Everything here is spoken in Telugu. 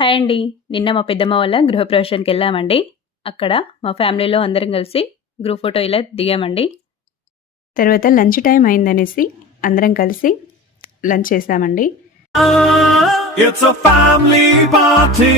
హాయ్ అండి. నిన్న మా పెద్దమ్మ వాళ్ళ గృహప్రవేశానికెళ్ళామండి. అక్కడ మా ఫ్యామిలీలో అందరం కలిసి గ్రూప్ ఫోటో ఇలా దిగామండి. తర్వాత లంచ్ టైం అయిందనేసి అందరం కలిసి లంచ్ చేసామండి. It's a family party.